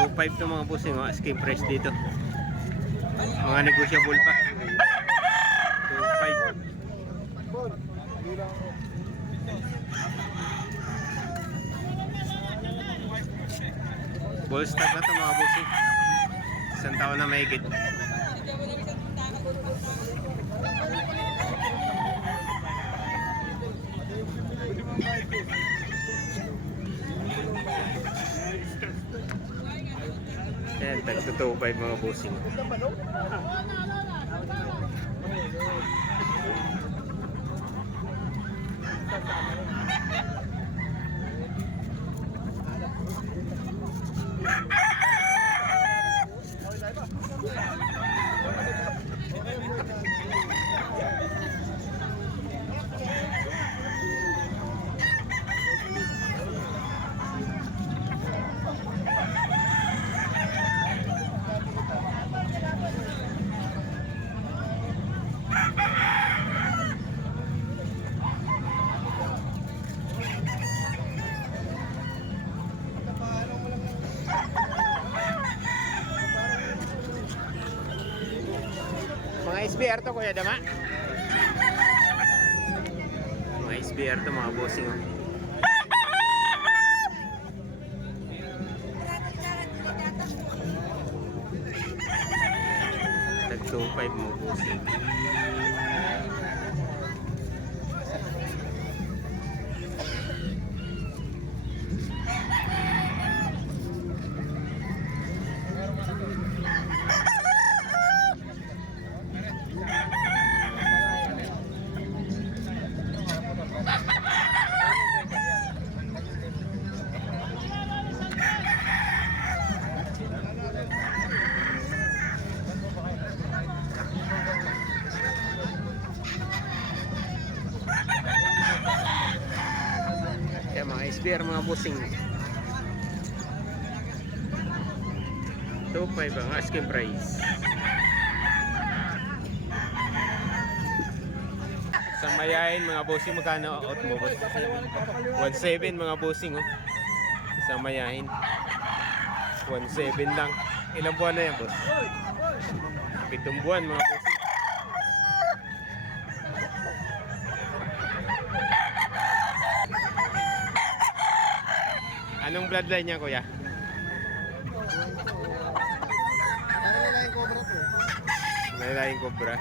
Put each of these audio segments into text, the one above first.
2.5 to mga bossing, oh. Asking price dito. Mga negotiable pa. 2.5. Ball stock na to mga bossing. Isang taon na mahigit. Ayan, tag 2.5 mga bossing. Mga SBR to Kuya Dama. Mga SBR to mga bossing, oh. Tag 2.5 mga bossing. Kaya mga SBR mga bossing. 2.5 ang asking price. Sa mayain mga bossing, magkano out mo? 1.7 mga bossing, oh. Sa mayain 1.7 lang. Ilang buwan na yan, boss? 7 buwan mga bossing. Anong bloodline niya, kuya? Parang cobra po. May cobra.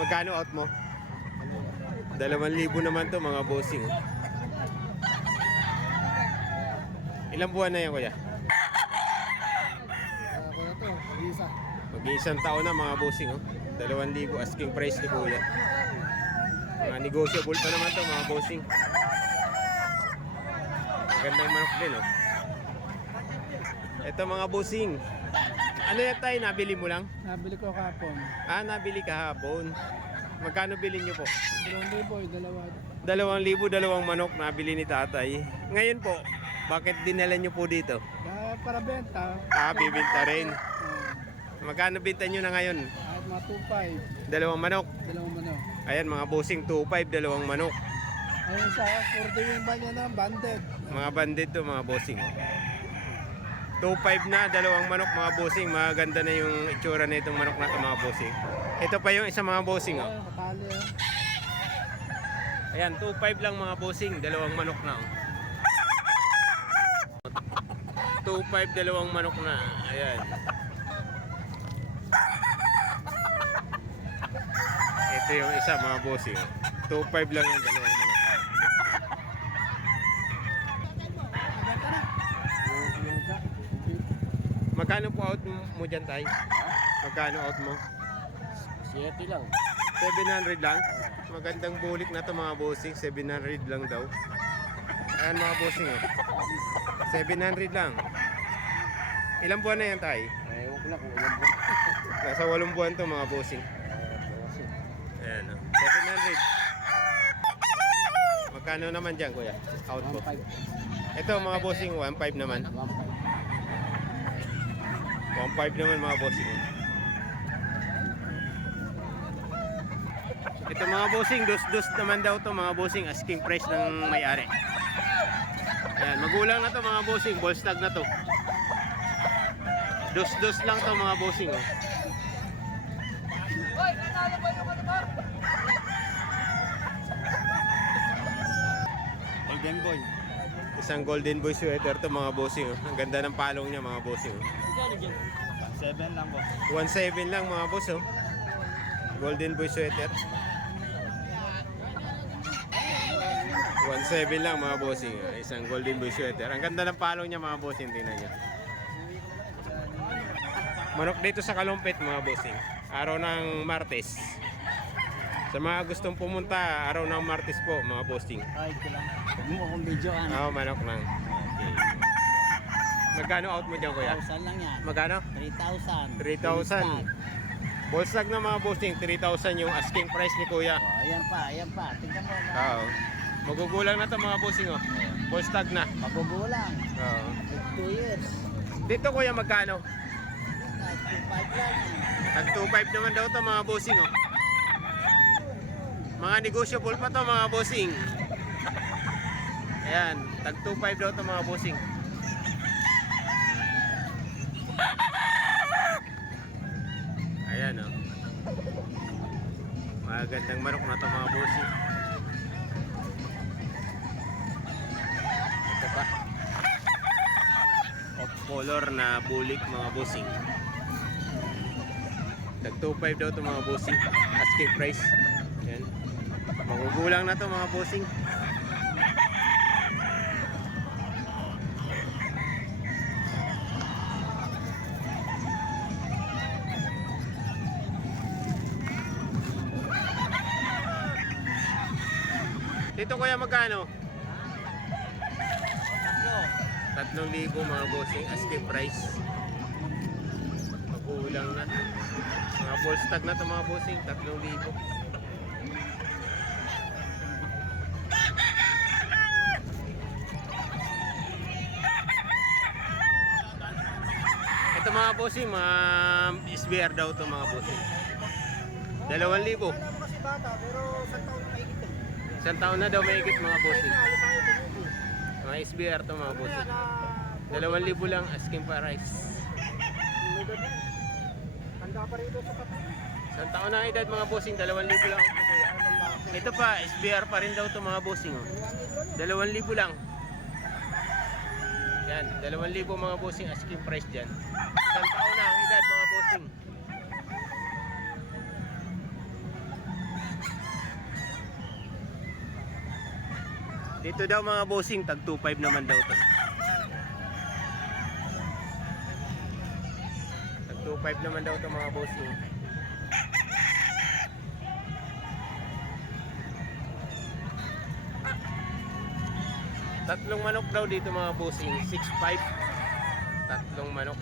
Magkano out mo? 2,000 naman to mga bossing, oh. Ilang buwan na yan, kuya? Ako na to, isa. Mag-iisang taon na mga bossing, oh. 2,000 asking price ni kuya. Mga negotiable pa naman to mga bossing. Magandang manok din, oh. Ito mga bossing. Ano yan tayo? Nabili mo lang? Nabili ko kahapon. Ah, nabili kahapon. Magkano bilhin nyo po? 2,000, dalawa. 2,000, dalawang manok nabili ni tatay. Ngayon po, bakit dinala nyo po dito? Para benta. Ah, bibinta rin. Magkano binta nyo na ngayon? Kahit mga 2,500. Dalawang manok. Dalawang manok. Ayan mga bossing, 2.5, dalawang manok. Ayun sa 40 yung ba niya na, banded. Mga bandit to mga bossing. 2.5 na, dalawang manok mga bossing. Maganda na yung itsura na itong manok na ito mga bossing. Ito pa yung isa mga bossing, oh. Ayun, kapali ah. Ayan, 2.5 lang mga bossing, dalawang manok na, oh. 2.5, dalawang manok na. Ayan. Ito yung isa mga bossing. 2.5 lang yung dalawang manok. Magkano po out mo dyan, tay? Magkano out mo? 7 lang. 700 lang? Magandang bulik na to mga bossing. 700 lang daw. Ayan mga bossing, oh. 700 lang. Ilang buwan na yan, tay? Ewan ko lang kung ilan po. Nasa 8 buwan to mga bossing. Ayan, oh. 700. Magkano naman dyan, kuya? Out po. 1,500. Ito mga bossing, 1.5 naman. 1,500. 1.5 naman mga bossing. Ito mga bossing, dos-dos naman daw to mga bossing. Asking price ng may-ari. Ayan, magulang na to mga bossing. Ball stag na to. Dus-dus lang to mga bossing oh. Golden boy. Isang golden boy sweater to mga bossing oh. Ang ganda ng palong niya mga bossing oh. 7 lang po. 1.7 lang mga boss oh. Golden boy sweater. 1.7 lang mga bossing oh. Isang golden boy sweater. Ang ganda ng palong niya mga bossing, tingnan niyo. Manok dito sa Kalumpit mga bossing. Araw ng Martes. Sa mga gustong pumunta, araw ng Martes po mga bossing. Ay, ito lang. Huwag mo akong video Oo, manok lang. Okay. Magkano out mo dyan kuya? 1,000 lang yan. Magkano? 3,000. 3,000. Bolsag na mga bossing, 3,000 yung asking price ni kuya. Oh, ayan pa. Tingnan mo na. Oo. Magugulang na to mga bossing oh. Bolstag na. Magugulang. Oo. 2 years. Dito kuya magkano? 2,500 lang. Tag 2.5 naman daw to mga bossing oh. Mga negotiable pa to mga bossing. Ayan, tag 2.5 daw to mga bossing. Ayan oh. Magandang manok na to mga bossing. Ito pa. Off color na bulik mga bossing. Tag 2.5 daw to mga bossing. Asking price. Ayan. Magugulang na to mga bossing. Dito kuya magkano? 3,000 mga bossing asking price. Magulang na. Mga bolstag na to mga bossing, 3,000. Ito mga bossing, mga SBR daw to mga bossing. 2,000. Wala mo kasi bata, pero isang taon na mahigit eh. Isang taon na daw mahigit mga bossing. Kaya halos tayo tumubo. Mga SBR to mga bossing. Kaya 2,000 lang asking price. Handa pa rito sa kapatid. Isang taon na edad mga bossing, 2,000 lang. Ito pa, SBR pa rin daw to mga bossing. Oh. 2,000 lang. Yan, 2,000 mga bossing asking price dyan. Isang taon na ang edad mga bossing. Dito daw mga bossing, tag 2.5 naman daw to. Tag 2.5 naman daw to mga bossing. Tatlong manok daw dito mga bossing, 6.5. Tatlong manok.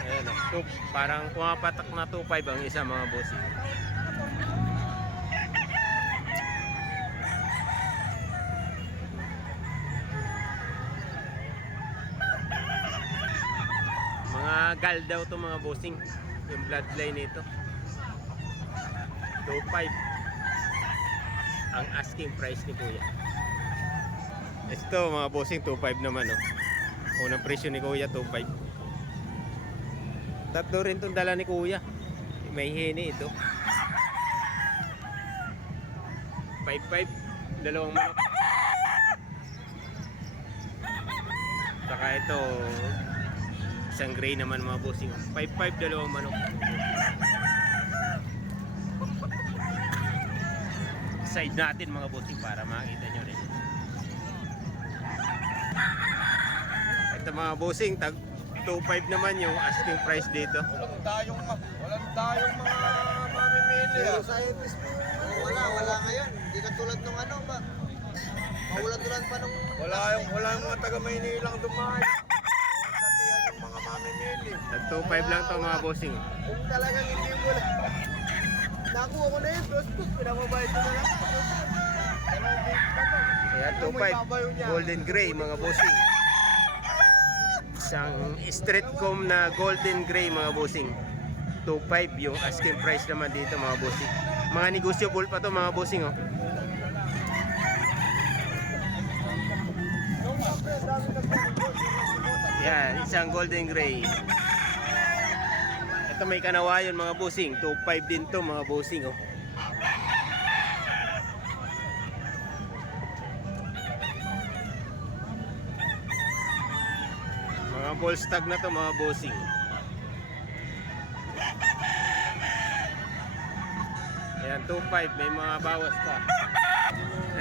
Ayan, parang pumapatak na 2.5 ang isa mga bossing. Mga gal daw to mga bossing, yung bloodline nito. 2.5 ang asking price ni kuya. Ito mga bossing, 2.5 naman oh. Unang presyo ni kuya 2.5. Tatlo rin itong dala ni kuya. May hini ito. 5.5, dalawang manok. Saka ito isang gray naman mga bossing. 5.5, dalawang manok. Side natin mga bossing para makita nyo rin. Ito mga bossing, tag 2.5 naman yung asking price dito. Walang tayong mga mamimili. Pero scientist po. Wala ngayon. Hindi katulad nung ano ba? Maulan-ulan pa nung... Wala yung mga taga Maynilang dumayo. Satihan yung mga mamimili. Tag 2.5 lang to mga bossing. Kung talagang hindi mo lang. Nakuha ko na yun. Dos-dos. Pinababayad ko na lang. Ayan, 2.5 golden gray mga bossing. Isang street comb na golden gray mga bossing. 2.5 yung asking price naman dito mga bossing. Mga negotiable pa to mga bossing oh. Yan, isang golden gray. Ito may kanawayon mga bossing. 2.5 din to mga bossing oh. Mga ball stag na to mga bossing. Ayan, 2.5. May mga bawas pa.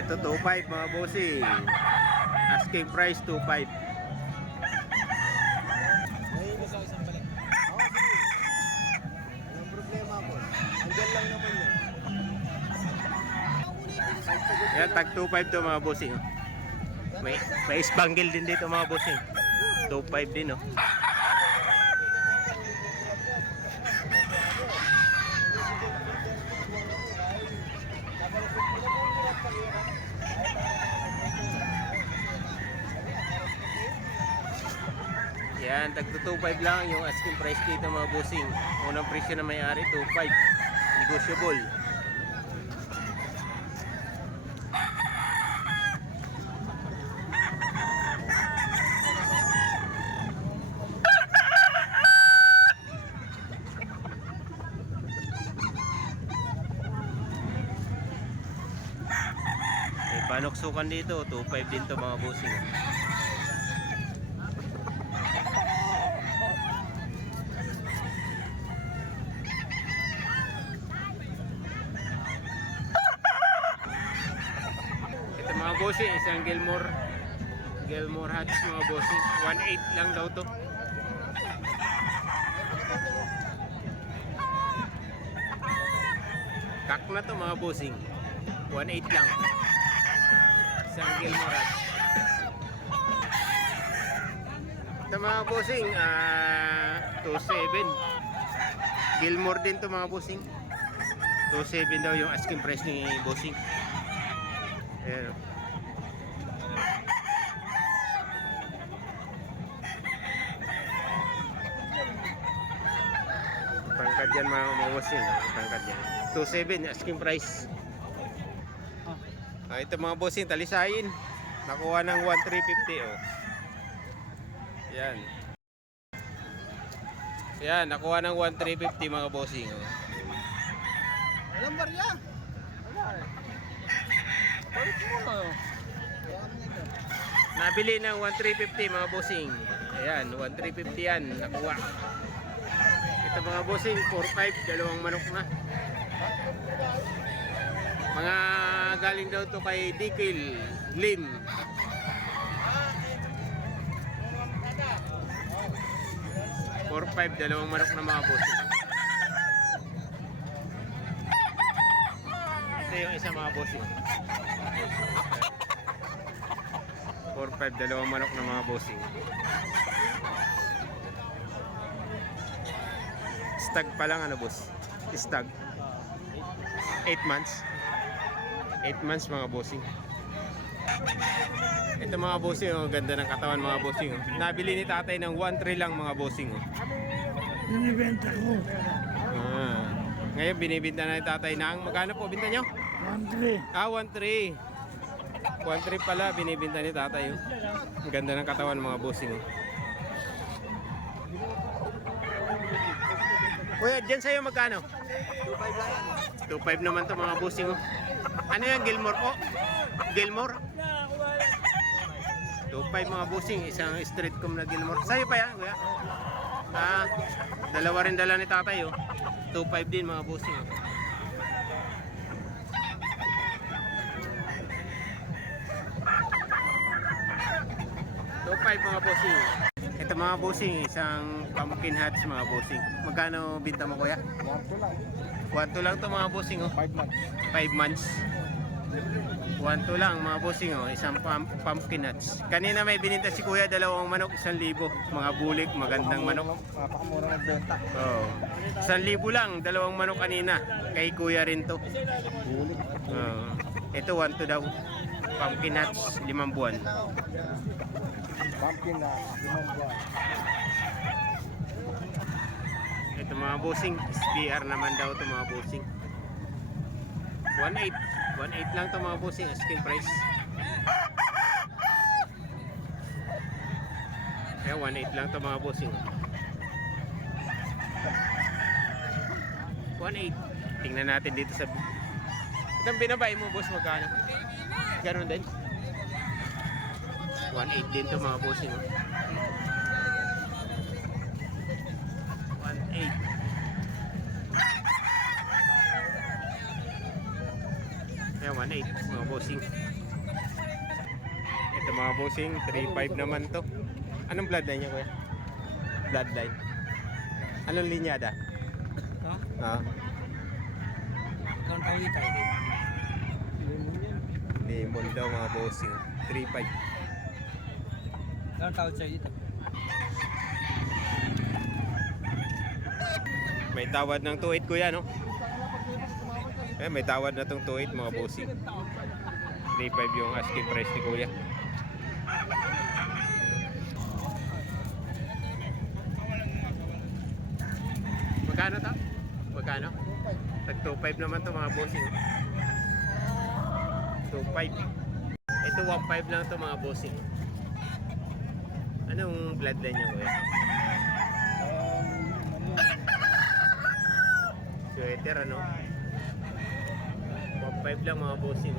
Ito 2.5 mga bossing. Asking price 2.5. Walang problema po. Andyan lang naman yun. Ayan, tag 2.5 to mga bossing. May spangle din dito mga bossing. 2.5 din oh. Yan, tag 2.5 lang yung asking price dito mga bossing. Unang presyo na may-ari 2.5. Negotiable. May panoksukan dito, 2.5 din to mga bossing. Ito mga bossing, isang Gilmore Hats mga bossing. 1.8 lang daw to. Kak na to mga bossing. 1.8 lang. Isang Gilmore Hats. Ito mga bossing, 2.7. Gilmore din to mga bossing. 2.7 daw yung asking price ni bossing. Ayan o. Tangkad yan mga bossing. Tangkad yan. 2.7 asking price. Ito mga bossing, talisayin. Nakuha ng 1.350 oh. Yan. Yan, nakuha ng 1.350 mga bossing oh. Walang barya. Wala eh. Balik mo na. Nabili ng 1.350 mga bossing. Ayan, 1.350 yan. Nakuha. Ito mga bossing, 4.5. Dalawang manok na. Mga galing daw to kay Dikil Lim. Four five, dalawang manok na mga bossing. Ito yung isa mga bossing. 4-5, dalawang manok na mga bossing. Stag pa lang ano boss? Stag 8 months. 8 months mga bossing. Ito mga bossing, oh, ganda ng katawan mga bossing. Oh. Nabili ni tatay ng 1.3 lang mga bossing. Oh. Binibenta ko. Ngayon binibenta na ni tatay ng magkano po binta nyo? 1.3. 1.3. 1.3 pala binibenta ni tatay. Oh. Ang ganda ng katawan mga bossing. Oh. Kuya, dyan sa'yo magkano? 2.5 naman to mga bossing. Oh. Ano yan, Gilmore po? Gilmore? 2.5 mga bossing, isang street com na Gilmore. Sa'yo pa yan, kuya? Dalawa rin dala ni tatay. Oh. 2.5 din mga bossing. Oh. Mga bossing. Ito mga bossing, isang pumpkin hats mga bossing. Magkano binta mo kuya? 1.2 lang to mga bossing oh. 5 months. 5 months. 1.2 lang mga bossing oh, isang pumpkin hats. Kanina may bininta si kuya, dalawang manok, 1,000. Mga bulik, magandang manok. Napakamura magbenta. Oh. 1,000 lang, dalawang manok kanina. Kay kuya rin to. Bulik. Oh. Ito 1.2 daw. Pumpkin hats, 5 buwan. Pumpkin na. 5 buwan. Ito mga bossing, SBR naman daw to mga bossing. 1.8. 1.8 lang to mga bossing, asking price. Kaya 1.8 lang to mga bossing. 1.8. Tingnan natin dito sa... Itong binabay mo, boss, magkano? Ganon din. 1.8 din to mga bossing. 1.8. Kaya 1.8 mga bossing. Ito mga bossing, 3.5 naman to. Anong bloodline niya, kuya? Bloodline. Anong linyada? Ito? Ah, Ikaw ang tawag dito. limon daw mga bossing. 3.5. Ikaw ang tawag sa'yo dito. May tawad ng 2.8 kuya, no? Eh, may tawad na tong 2.8 mga bossing. 3.5 yung asking price ni kuya. Magkano to? Magkano? Tag 2.5 naman to mga bossing. 2.5. Ito 1.5 lang to mga bossing. Anong bloodline niya kuya? Sweater ano? 1.5 lang mga bossing.